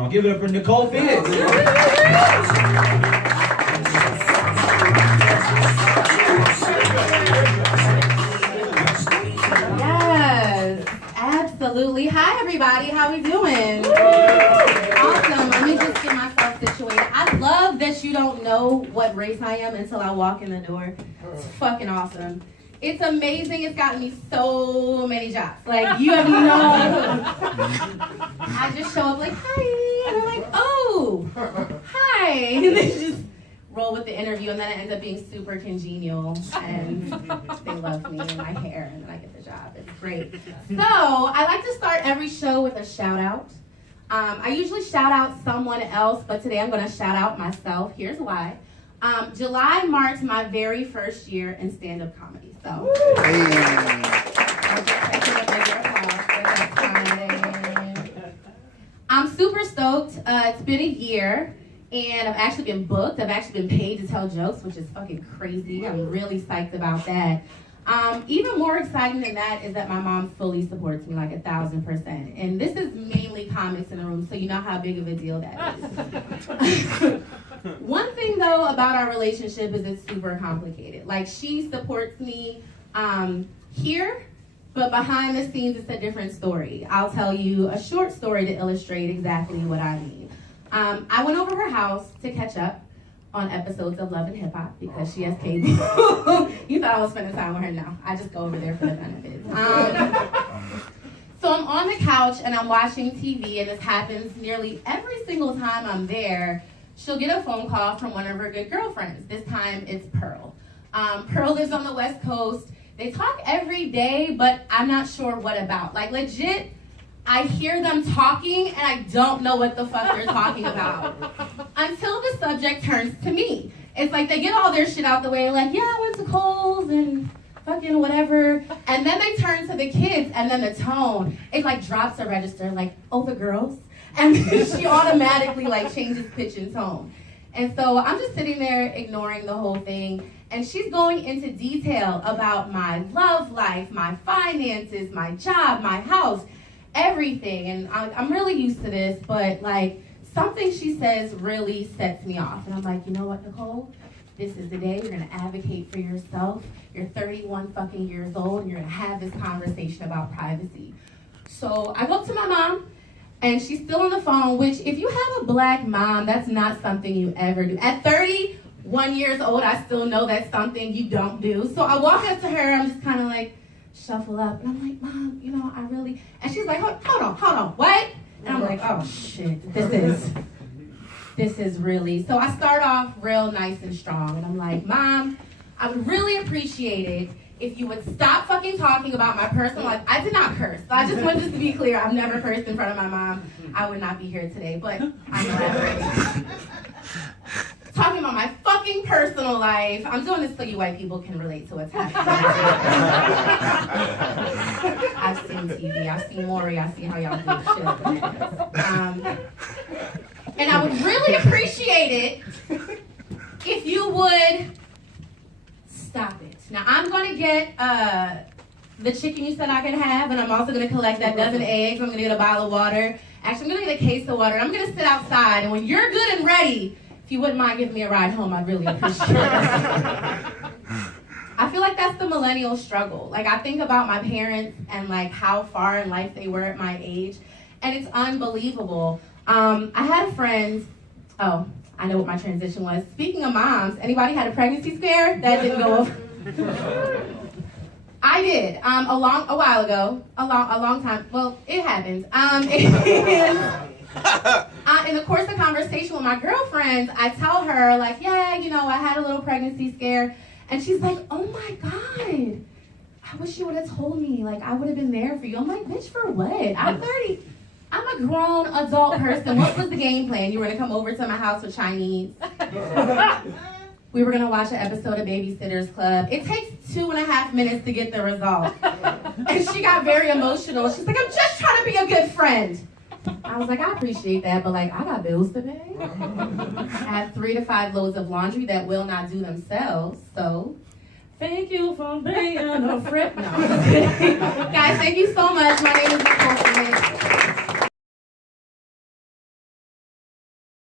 I'll give it up for Nicole Phoenix. Yes, absolutely. Hi, everybody. How we doing? Awesome. Let me just get myself situated. I love that you don't know what race I am until I walk in the door. It's fucking awesome. It's amazing. It's gotten me so many jobs. Like, you have no... I just show up like, hi. And they're like, oh, hi. And they just roll with the interview, and then it ends up being super congenial. And they love me and my hair, and then I get the job. It's great. So, I like to start every show with a shout out. I usually shout out someone else, but today I'm going to shout out myself. Here's why. July marked my very first year in stand-up comedy. So, I'm super stoked. It's been a year, and I've actually been booked. I've actually been paid to tell jokes, which is fucking crazy. I'm really psyched about that. Even more exciting than that is that my mom fully supports me, like 1,000%. And this is mainly comics in the room, so you know how big of a deal that is. One thing, though, about our relationship is it's super complicated. Like, she supports me here, but behind the scenes, it's a different story. I'll tell you a short story to illustrate exactly what I mean. I went over her house to catch up on episodes of Love and Hip Hop because she has cable. You thought I was spending time with her? No, I just go over there for the benefits. So I'm on the couch and I'm watching TV, and this happens nearly every single time I'm there. She'll get a phone call from one of her good girlfriends. This time it's Pearl. Pearl lives on the West Coast. They talk every day, but I'm not sure what about. Like, legit, I hear them talking and I don't know what the fuck they're talking about. Until the subject turns to me. It's like they get all their shit out the way, like, yeah, I went to Kohl's and fucking whatever. And then they turn to the kids, and then the tone, it like drops a register, like, oh, the girls? And she automatically like changes pitch and tone. And so I'm just sitting there ignoring the whole thing. And she's going into detail about my love life, my finances, my job, my house, everything. And I'm really used to this, but like something she says really sets me off. And I'm like, you know what, Nicole? This is the day you're gonna advocate for yourself. You're 31 fucking years old, and you're gonna have this conversation about privacy. So I go up to my mom, and she's still on the phone, which if you have a black mom, that's not something you ever do. At 31 years old, I still know that's something you don't do. So I walk up to her, I'm just kind of like, shuffle up. And I'm like, Mom, you know, I really, and she's like, hold on, what? And I'm like, oh shit, this is really, so I start off real nice and strong. And I'm like, Mom, I would really appreciate it if you would stop fucking talking about my personal life. I did not curse. So I just want this to be clear. I've never cursed in front of my mom. I would not be here today, but I'm elaborating. Talking about my fucking personal life. I'm doing this so you white people can relate to what's happening. I've seen TV. I've seen Maury. I see how y'all do shit. And I would really appreciate it if you would stop it. Now, I'm going to get the chicken you said I can have, and I'm also going to collect that dozen eggs. I'm going to get a bottle of water. Actually, I'm going to get a case of water. I'm going to sit outside, and when you're good and ready, if you wouldn't mind giving me a ride home, I'd really appreciate it. I feel like that's the millennial struggle. Like, I think about my parents and, like, how far in life they were at my age, and it's unbelievable. I had a friend, oh, I know what my transition was. Speaking of moms, anybody had a pregnancy scare? That didn't go over. I did, a while ago, a long time, well, it happens. In the course of conversation with my girlfriends, I tell her, like, yeah, you know, I had a little pregnancy scare. And she's like, oh my God, I wish you would have told me. Like, I would have been there for you. I'm like, bitch, for what? I'm 30. I'm a grown adult person. What was the game plan? You were going to come over to my house with Chinese. We were going to watch an episode of Babysitter's Club. It takes 2.5 minutes to get the result. And she got very emotional. She's like, I'm just trying to be a good friend. I was like, I appreciate that, but like, I got bills to pay. I have 3 to 5 loads of laundry that will not do themselves, so thank you for being a friend. No, I'm just kidding. Guys, thank you so much. My name is Nicole Phoenix.